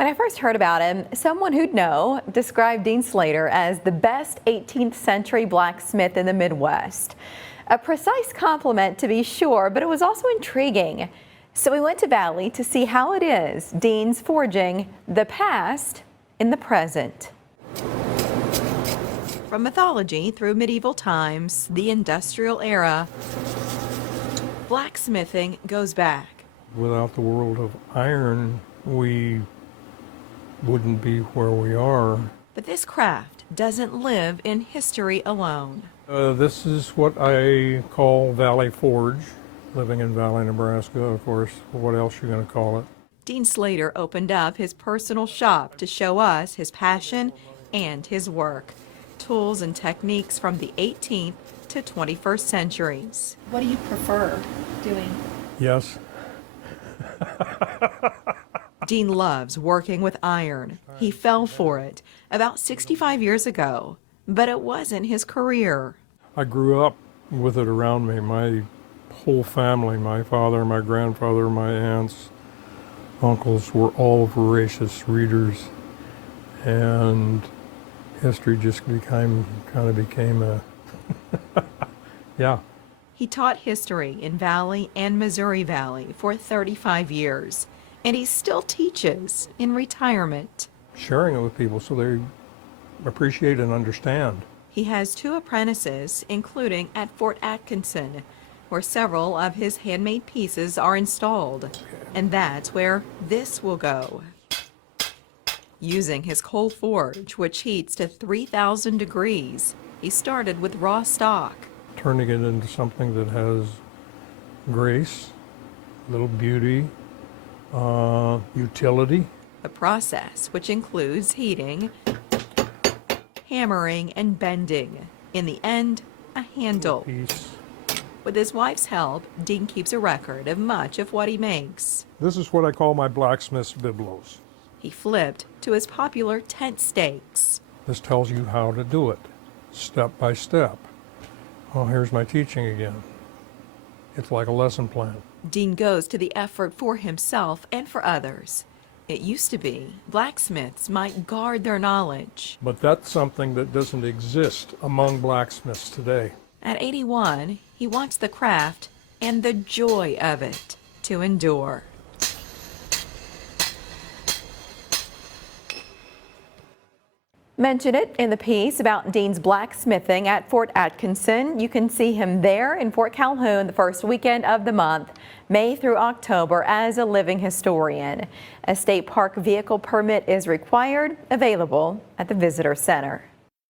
When I first heard about him, someone who'd know described Dean Slader as the best 18th century blacksmith in the Midwest. A precise compliment to be sure, but it was also intriguing. So we went to Valley to see how it is Dean's forging the past in the present. From mythology through medieval times, the industrial era, blacksmithing goes back. Without the world of iron, we wouldn't be where we are. But this craft doesn't live in history alone. This is what I call Valley Forge, living in Valley, Nebraska, of course. What else are you going to call it? Dean Slader opened up his personal shop to show us his passion and his work. Tools and techniques from the 18th to 21st centuries. What do you prefer doing? Yes. Dean loves working with iron. He fell for it about 65 years ago, but it wasn't his career. I grew up with it around me. My whole family, my father, my grandfather, my aunts, uncles were all voracious readers, and history just kind of became a yeah. He taught history in Valley and Missouri Valley for 35 years, and he still teaches in retirement. Sharing it with people so they appreciate and understand. He has 2 apprentices, including at Fort Atkinson, where several of his handmade pieces are installed, and that's where this will go. Using his coal forge, which heats to 3,000 degrees, he started with raw stock. Turning it into something that has grace, a little beauty, utility. The process, which includes heating, hammering, and bending. In the end, a handle. Piece. With his wife's help, Dean keeps a record of much of what he makes. This is what I call my blacksmith's biblos. He flipped to his popular tent stakes. This tells you how to do it, step by step. Oh, here's my teaching again. It's like a lesson plan. Dean goes to the effort for himself and for others. It used to be blacksmiths might guard their knowledge. But that's something that doesn't exist among blacksmiths today. At 81, he wants the craft and the joy of it to endure. Mention it in the piece about Dean's blacksmithing at Fort Atkinson. You can see him there in Fort Calhoun the first weekend of the month, May through October, as a living historian. A state park vehicle permit is required, available at the visitor center.